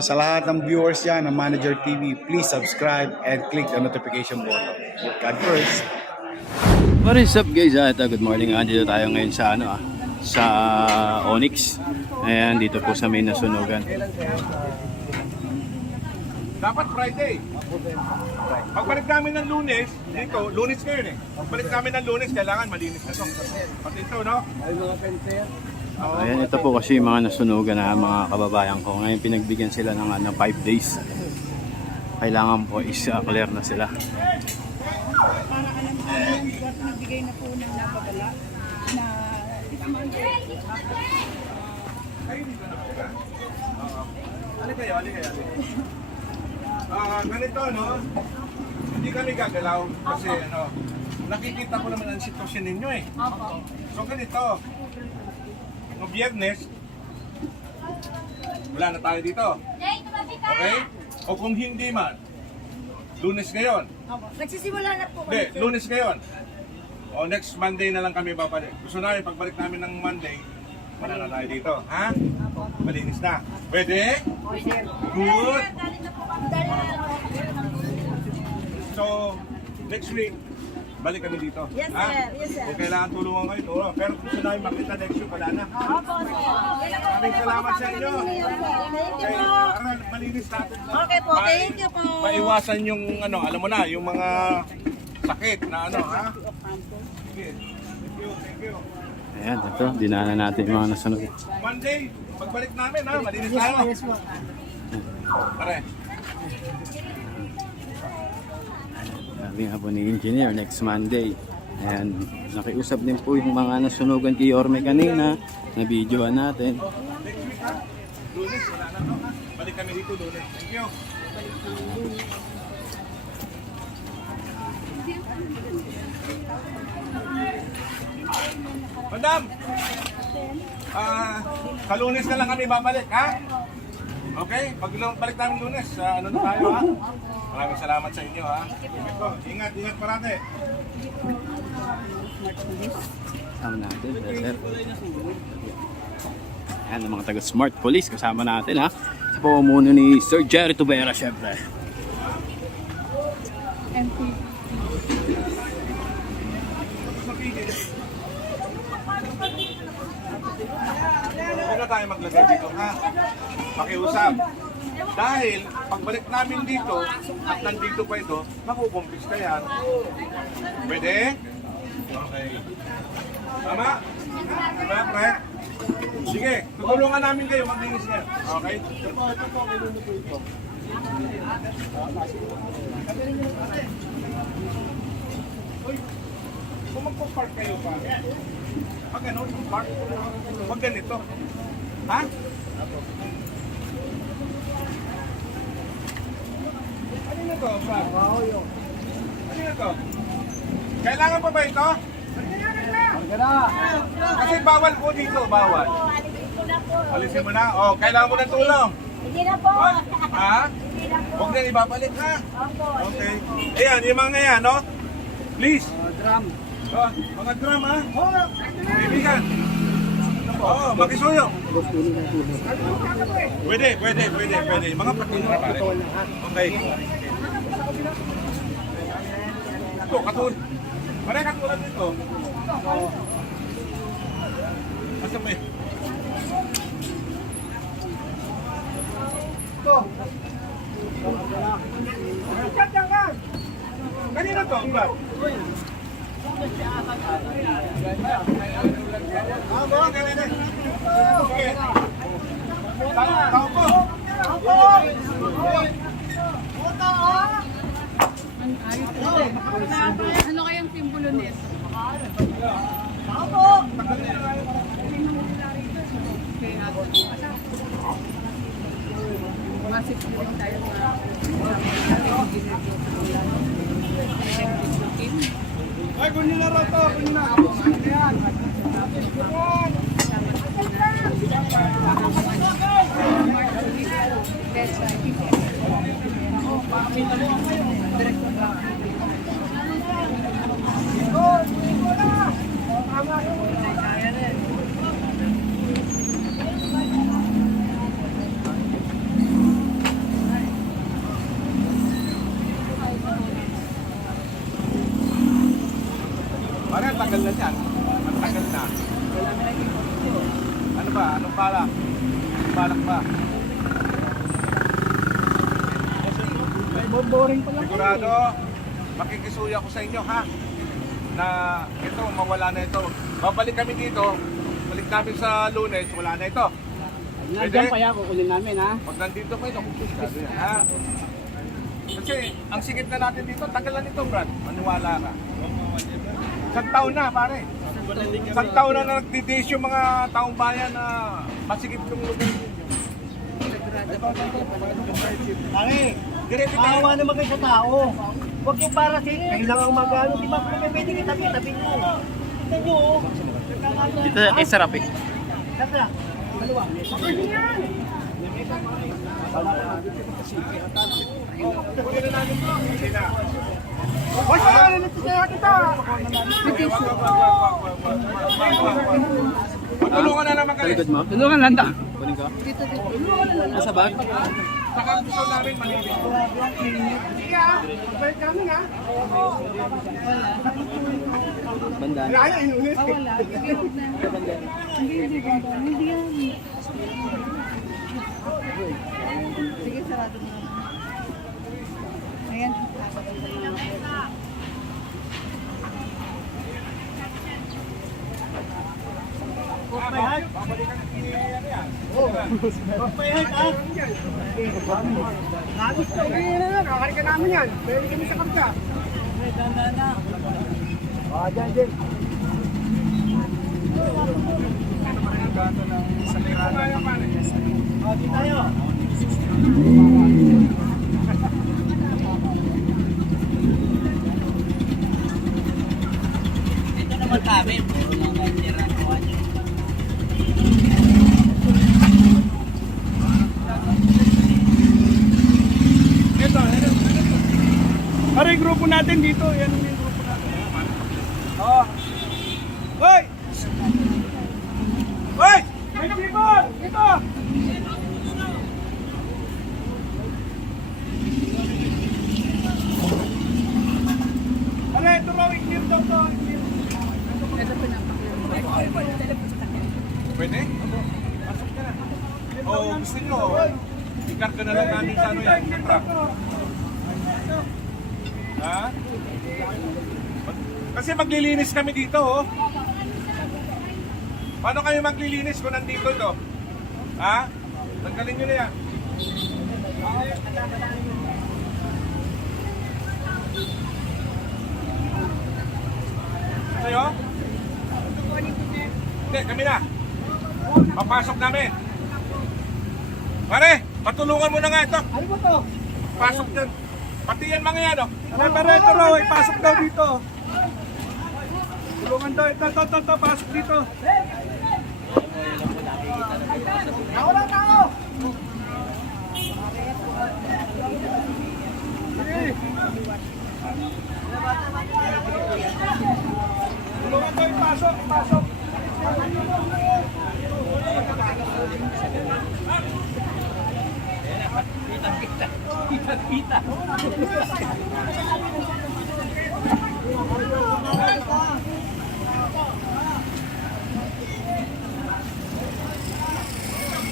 sa lahat ng viewers dyan ng Manager TV, please subscribe and click the notification button. God first. What is up guys? Good morning. Andito tayo ngayon sa sa Onyx. Ayan, dito po sa may nasunugan. Dapat Friday. Pagbalik namin ng Lunes, dito, Lunes ngayon eh. Pagbalik namin ng Lunes, kailangan malinis na to. Pati ito, no? Ayan, ito po kasi yung mga nasunugan na mga kababayan ko. Ngayon pinagbigyan sila ng 5 days. Kailangan po is-clear na sila. Para alam ko yung nagbigay na po ng nababala na Ali kayo. Ganito, no? Hindi kami gagalaw kasi nakikita ko naman ang sitwasyon ninyo eh. So ganito, no Biyernes, wala na tayo dito. Okay? O kung hindi man, Lunes ngayon. nagsisimula na po Hindi, Lunes ngayon. O next Monday na lang kami babalik. Gusto namin pagbalik namin ng Monday, wala na tayo dito. Ha? Malinis na. Pwede? Good. So, next week, balik kami dito. Yes, ha? sir. Yes, sir. Kung kailangan tulungan kayo, tulungan. Pero kung gusto namin makita next week, wala na. Opo, sir. Maraming salamat sa inyo. Thank you Okay, po. para malinis natin. Okay po, thank you po. Maiwasan yung alam mo na, yung mga sakit na ha? Sige. Thank you. Ayan, ito, dinaanan natin yung mga nasunog. Monday, pagbalik namin ha, malinis tayo. Pare. Sabi nga po ni Engineer, next Monday. Ayan, nakiusap din po yung mga nasunugan kay Yorme kanina. Na-videoan natin. Next week ha, Lunes, wala na to. Balik kami dito Lunes. Thank you. Madam! Sa Lunes na lang kami babalik, ha? Okay? Pagbalik namin Lunes, ano na tayo, ha? Maraming salamat sa inyo, ha? Ingat parate. Kasama natin, sir. Ayan, ang mga taga Smart Police, kasama natin ha. Sa pamumuno ni Sir Jerry Tubera, syempre. Huwag na tayo maglagay dito, ha? Pakiusap. Dahil, pagbalik namin dito, at nandito pa ito, makukumpis ka yan. Pwede? Okay. Tama? Tama, pre? Sige, tutulungan namin kayo maglinis niya. Okay? Uy, kung magpo-park kayo pa, pag ano, park, wag ganito. Ha? Ano na to, pa? Ano na to? Kailangan pa ba ito? Kasi bawal po dito, bawal. Alisin mo na. Oh, kailangan mo ng tulong. Hindi na po. Ha? Hindi na po. Huwag na ibabalik, ha? Opo. Okay. Ayan, yung mga yan, no? Please. Drum. Oh, mga drum, ha? Kaibigan. Oo, makisuyo. Pwede. Mga patinra pa rin. Okay. Ito, katulad. Pare, katulad nito. Asa pa eh? Ito. Kanina to, Brad? Sige. Tao po. Ano kayang simbolo nito? Masip rin tayo Ay, kunin na raw to. Kunin na. Pare, ang tagal na yan. Ang tagal na. Ano ba? Anong balak? Anong balak ba? Boring pa lang. Sigurado, makikisuya ko sa inyo ha. Na ito, mawala na ito. Babalik kami dito. Balik namin sa Lunes, wala na ito. Nandiyan pa yan, kukunin namin ha. Pag nandito pa ito, kukuskado yan ha. Kasi ang sikip na natin dito, tagal na nito Brad. Maniwala ka. Isang taon na pare. Isang taon na nagtitis yung mga taong bayan na masikip yung lugar. Pare, Diretso tayo. maawa naman kayo sa tao. Huwag yung para sa kailangan mag-ano. Di ba kung pwede kita tabi nyo. Tignan nyo. Dito kay Sarap eh. Kaya, dalawa. Kunin na namin to. Hindi na. Huwag sa kanan ito sa kita. Tulungan na naman kayo. Talikod mo? Tulungan lang da. Kunin ka? Nasa bag? Saka gusto namin malinis. Bandana. Wala. Hindi ganda. Hindi yan. Sige, sarado mo naman. Ayan. Papayahan ha. Kakarikan namin yan. Pwede kami sa kapta. Dyan. Di tayo. Ito naman kami. Puro lang ang tira ko. Pare, yung grupo natin dito. Yan yung grupo natin. Oh. Hoy! Hoy! May sipon! Ito! Pare, ito raw. I-clear daw to. Ito pinapakita. Pwede? Pasok ka na. O gusto nyo, ikarga na lang namin sa ano yan, sa truck. Ha? Kasi maglilinis kami dito, oh. Paano kayo maglilinis kung nandito to? Ha? Tanggalin nyo na yan. Kayo? Hindi, kami na. Papasok namin. Pare, patulungan mo na nga ito. Ano ba to? Pasok dyan. Pati yan mga yan, oh. Pare, ito raw. Pasok daw dito. Tulungan daw. Ito. Pasok dito. Ako lang tao. Tulungan daw. Pasok.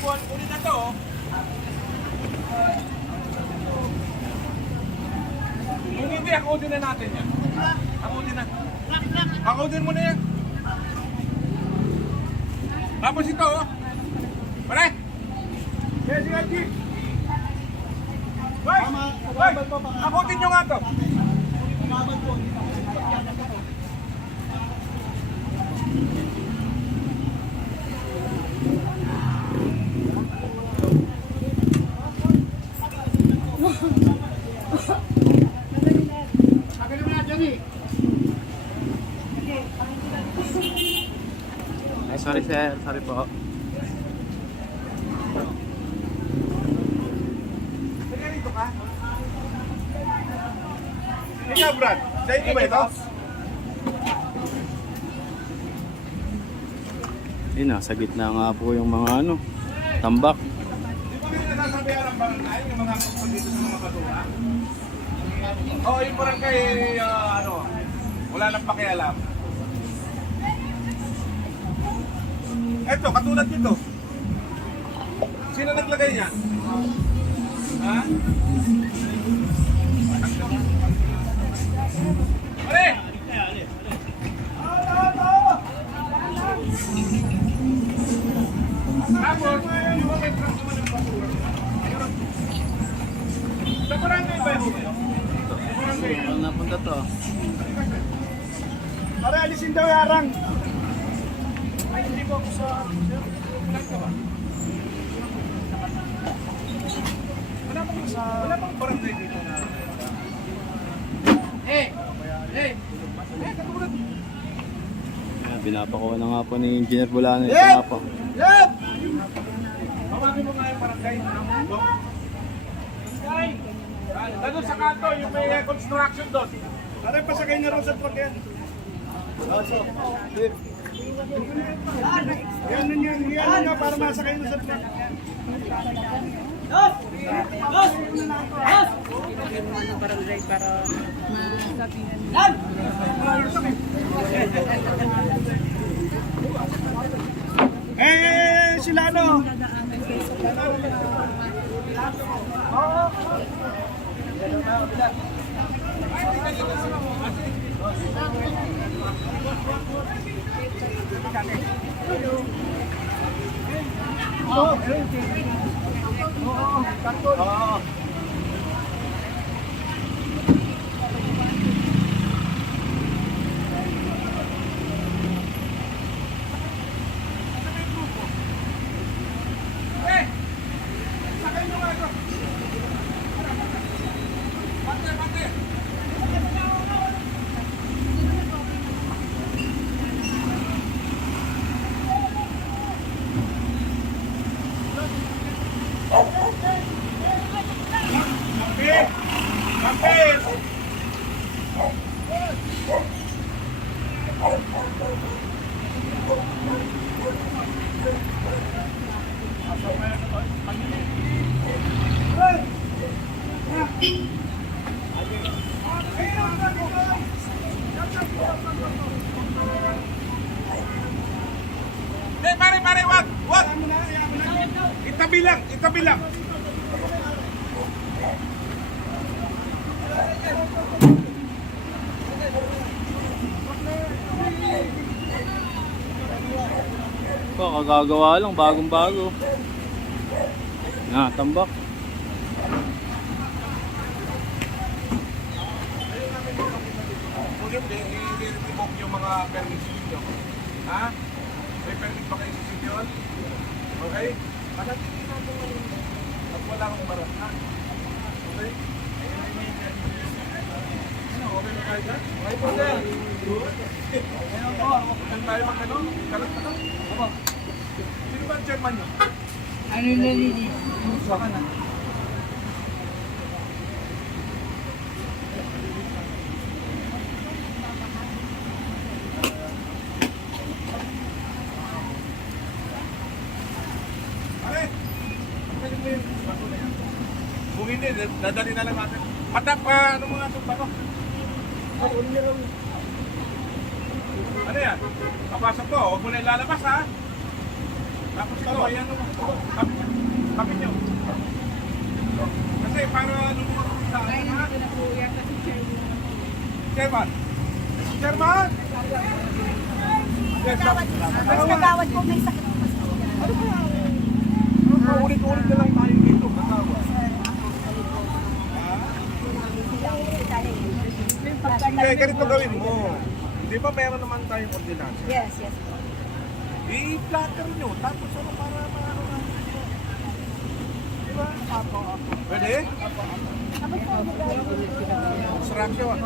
Ulit na to, oh. Hindi, akodin na natin yan. Akodin na. Akodin mo na yan. Tapos ito, oh. Pare! Yes, sige. Hoy! Hoy! Akodin nyo nga to. Ay, sorry sir. Sorry po. Dito ka? Ikaw, Brad. Sa inyo ba ito? Yun, nasa gitna nga po yung mga ano, tambak. Di ba kayo nasasabihan ng barangay, yung mga dito sa mga basura? Oo, yung barangay, wala nang pakialam. Eto, katulad nito. Sino naglagay niya? Ha? Pare! Tapos, yung mga entrance mo ng basura. Sa barangay ba yun? Sa barangay. Saan napunta to? Para alisin daw yung arang. Ay, hindi ko ako sa... Wala ka ba? Wala bang barangay dito na... Katulad. Ayan, binapakuha na nga po ni Engineer Bulano. Ito nga po. Yep! Tawagin mo nga yung barangay. Barangay! Nandun sa kanto, yung may construction doon. Aray, pasakay na rin sa truck yan. Yan nga para masakay na sa truck. barangay para masabihan. Sila ano? Dadaanan kayo sa Pare, wag! Wag! Itabi lang. Ito, kagagawa lang, bagong-bago. Natambak. Kung hindi, i-revoke yung mga permits ninyo. Ha? May permit ba kayo sa City Hall? Okay? Panatigin natin ngayon. At wala akong barat, ha? Okay? Ano, okay na kayo dyan? Okay po, sir. Ngayon po, huwag tayo mag-ano? Kalat na lang? Sino ba ang chairman nyo? ano na nili? Baka na. Pare, pwede mo yung bato na yan. Kung hindi, dadali na lang natin. Patap pa, ano mga itong bato? Ano yan? Kapasok ko, huwag mo na ilalabas ha. Tapos ito, ayan o. Kapit nyo. Kasi para lumulong sa Kaya ano ha? nandito na po yan kasi Chairman! Chairman! Yes, mas nagawad po may sakit. ano ba? Paulit-ulit na lang tayo dito. Kasama. Hindi, ganito gawin mo. Di ba meron naman tayong ordinansa? Yes. I-flatter nyo. Tapos ano para maano na. Di ba? Pwede? Construction.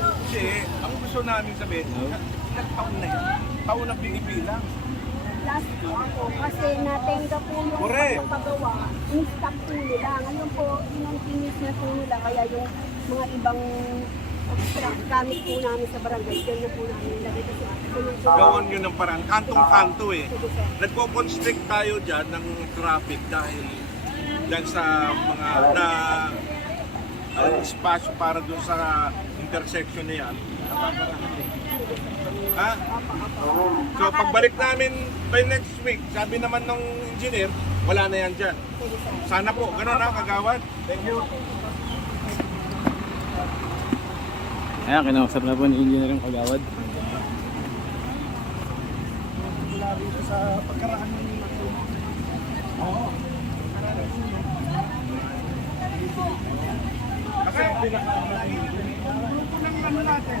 Kasi ang gusto namin sabihin, ilang taon na yan. Taon na pinipilang. Last po ako kasi natenga po yung Correct. paggawa, in-stop po nila. Ngayon po, in-finish na po nila. Kaya yung mga ibang gamit po namin sa barangay, dyan na po namin nilagay. Kasi Gawan nyo ng parang kantong-kanto eh. Sige, sir. Nagko-constrict tayo dyan ng traffic dahil dyan sa mga na espasyo para doon sa intersection na yan. Ha? So pagbalik namin by next week, sabi naman ng engineer, wala na yan dyan. Sana po, gano'n na kagawad. Thank you. Ayan, kinausap na po ni Engineer yung kagawad. Wala rito sa pagkaraan ng Oo. Kasi, grupo ng ano natin.